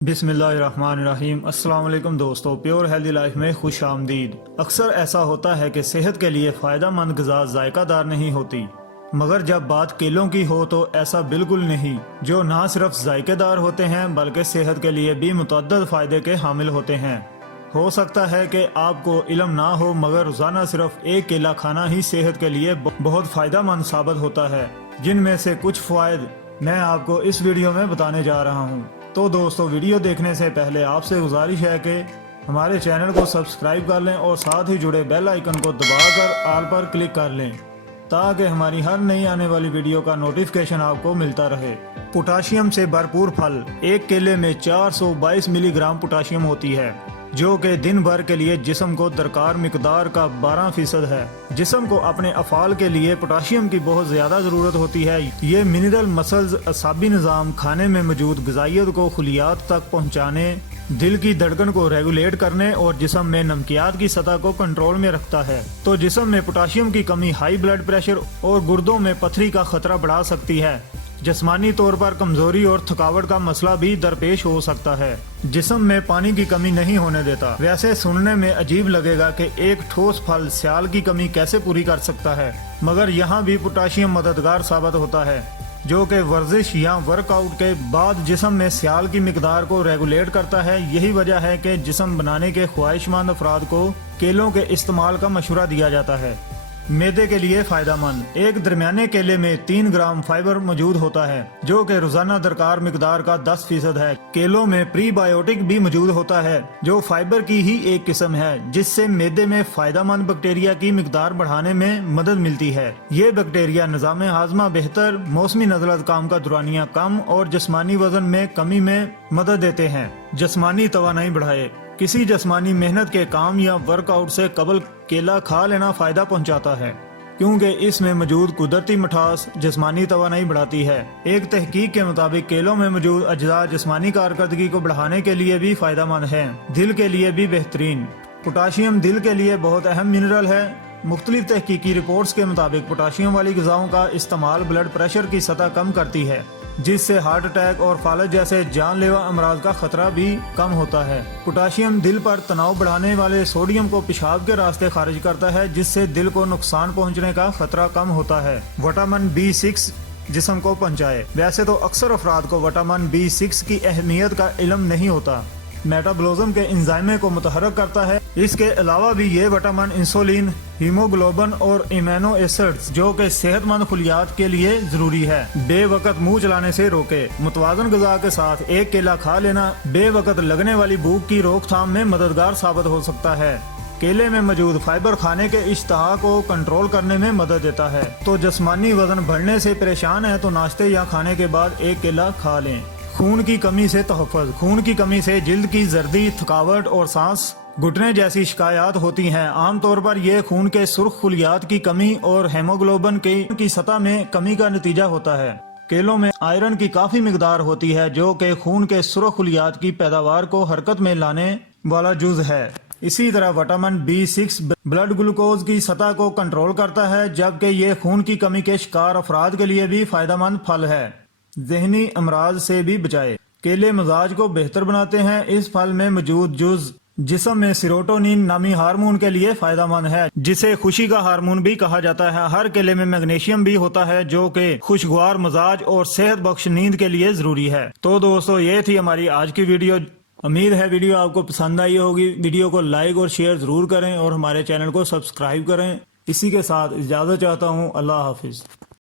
بسم اللہ الرحمن الرحیم۔ السلام علیکم دوستو، پیور ہیلدی لائف میں خوش آمدید۔ اکثر ایسا ہوتا ہے کہ صحت کے لیے فائدہ مند غذا ذائقہ دار نہیں ہوتی، مگر جب بات کیلوں کی ہو تو ایسا بالکل نہیں، جو نہ صرف ذائقہ دار ہوتے ہیں بلکہ صحت کے لیے بھی متعدد فائدے کے حامل ہوتے ہیں۔ ہو سکتا ہے کہ آپ کو علم نہ ہو، مگر روزانہ صرف ایک کیلا کھانا ہی صحت کے لیے بہت فائدہ مند ثابت ہوتا ہے، جن میں سے کچھ فوائد میں آپ کو اس ویڈیو میں بتانے جا رہا ہوں۔ تو دوستو، ویڈیو دیکھنے سے پہلے آپ سے گزارش ہے کہ ہمارے چینل کو سبسکرائب کر لیں اور ساتھ ہی جڑے بیل آئیکن کو دبا کر آل پر کلک کر لیں تاکہ ہماری ہر نئی آنے والی ویڈیو کا نوٹیفکیشن آپ کو ملتا رہے۔ پوٹاشیم سے بھرپور پھل۔ ایک کیلے میں 422 ملی گرام پوٹاشیم ہوتی ہے، جو کہ دن بھر کے لیے جسم کو درکار مقدار کا 12% ہے۔ جسم کو اپنے افعال کے لیے پوٹاشیم کی بہت زیادہ ضرورت ہوتی ہے۔ یہ منرل مسلز، اعصابی نظام، کھانے میں موجود غذائیت کو خلیات تک پہنچانے، دل کی دھڑکن کو ریگولیٹ کرنے اور جسم میں نمکیات کی سطح کو کنٹرول میں رکھتا ہے۔ تو جسم میں پوٹاشیم کی کمی ہائی بلڈ پریشر اور گردوں میں پتھری کا خطرہ بڑھا سکتی ہے۔ جسمانی طور پر کمزوری اور تھکاوٹ کا مسئلہ بھی درپیش ہو سکتا ہے۔ جسم میں پانی کی کمی نہیں ہونے دیتا۔ ویسے سننے میں عجیب لگے گا کہ ایک ٹھوس پھل سیال کی کمی کیسے پوری کر سکتا ہے، مگر یہاں بھی پوٹاشیم مددگار ثابت ہوتا ہے، جو کہ ورزش یا ورک آؤٹ کے بعد جسم میں سیال کی مقدار کو ریگولیٹ کرتا ہے۔ یہی وجہ ہے کہ جسم بنانے کے خواہش مند افراد کو کیلوں کے استعمال کا مشورہ دیا جاتا ہے۔ معدے کے لیے فائدہ مند۔ ایک درمیانے کیلے میں 3 گرام فائبر موجود ہوتا ہے، جو کہ روزانہ درکار مقدار کا 10% ہے۔ کیلوں میں پری بائیوٹک بھی موجود ہوتا ہے، جو فائبر کی ہی ایک قسم ہے، جس سے معدے میں فائدہ مند بیکٹیریا کی مقدار بڑھانے میں مدد ملتی ہے۔ یہ بیکٹیریا نظام ہاضمہ بہتر، موسمی نزلہ کام کا دورانیہ کم اور جسمانی وزن میں کمی میں مدد دیتے ہیں۔ جسمانی توانائی بڑھائے۔ کسی جسمانی محنت کے کام یا ورک آؤٹ سے قبل کیلا کھا لینا فائدہ پہنچاتا ہے، کیونکہ اس میں موجود قدرتی مٹھاس جسمانی توانائی بڑھاتی ہے۔ ایک تحقیق کے مطابق کیلوں میں موجود اجزاء جسمانی کارکردگی کو بڑھانے کے لیے بھی فائدہ مند ہیں۔ دل کے لیے بھی بہترین۔ پوٹاشیم دل کے لیے بہت اہم منرل ہے۔ مختلف تحقیقی رپورٹس کے مطابق پوٹاشیم والی غذاؤں کا استعمال بلڈ پریشر کی سطح کم کرتی ہے، جس سے ہارٹ اٹیک اور فالج جیسے جان لیوا امراض کا خطرہ بھی کم ہوتا ہے۔ پوٹاشیم دل پر تناؤ بڑھانے والے سوڈیم کو پیشاب کے راستے خارج کرتا ہے، جس سے دل کو نقصان پہنچنے کا خطرہ کم ہوتا ہے۔ وٹامن B6 جسم کو پہنچائے۔ ویسے تو اکثر افراد کو وٹامن B6 کی اہمیت کا علم نہیں ہوتا۔ میٹابولزم کے انزائمے کو متحرک کرتا ہے۔ اس کے علاوہ بھی یہ وٹامن انسولین، ہیموگلوبن اور ایمینو ایسڈز، جو کہ صحت مند خلیات کے لیے ضروری ہے، بے وقت منہ چلانے سے روکے۔ متوازن غذا کے ساتھ ایک کیلا کھا لینا بے وقت لگنے والی بھوک کی روک تھام میں مددگار ثابت ہو سکتا ہے۔ کیلے میں موجود فائبر کھانے کے اشتہا کو کنٹرول کرنے میں مدد دیتا ہے۔ تو جسمانی وزن بڑھنے سے پریشان ہے تو ناشتے یا کھانے کے بعد ایک کیلا کھا لیں۔ خون کی کمی سے تحفظ۔ خون کی کمی سے جلد کی زردی، تھکاوٹ اور سانس گھٹنے جیسی شکایات ہوتی ہیں۔ عام طور پر یہ خون کے سرخ خلیات کی کمی اور ہیموگلوبن کی سطح میں کمی کا نتیجہ ہوتا ہے۔ کیلوں میں آئرن کی کافی مقدار ہوتی ہے، جو کہ خون کے سرخ خلیات کی پیداوار کو حرکت میں لانے والا جز ہے۔ اسی طرح وٹامن B6 بلڈ گلوکوز کی سطح کو کنٹرول کرتا ہے، جبکہ یہ خون کی کمی کے شکار افراد کے لیے بھی فائدہ مند پھل ہے۔ ذہنی امراض سے بھی بچائے۔ کیلے مزاج کو بہتر بناتے ہیں۔ اس پھل میں موجود جز جسم میں سیروٹونین نامی ہارمون کے لیے فائدہ مند ہے، جسے خوشی کا ہارمون بھی کہا جاتا ہے۔ ہر کیلے میں میگنیشیم بھی ہوتا ہے، جو کہ خوشگوار مزاج اور صحت بخش نیند کے لیے ضروری ہے۔ تو دوستو، یہ تھی ہماری آج کی ویڈیو۔ امید ہے ویڈیو آپ کو پسند آئی ہوگی۔ ویڈیو کو لائک اور شیئر ضرور کریں اور ہمارے چینل کو سبسکرائب کریں۔ اسی کے ساتھ اجازت چاہتا ہوں۔ اللہ حافظ۔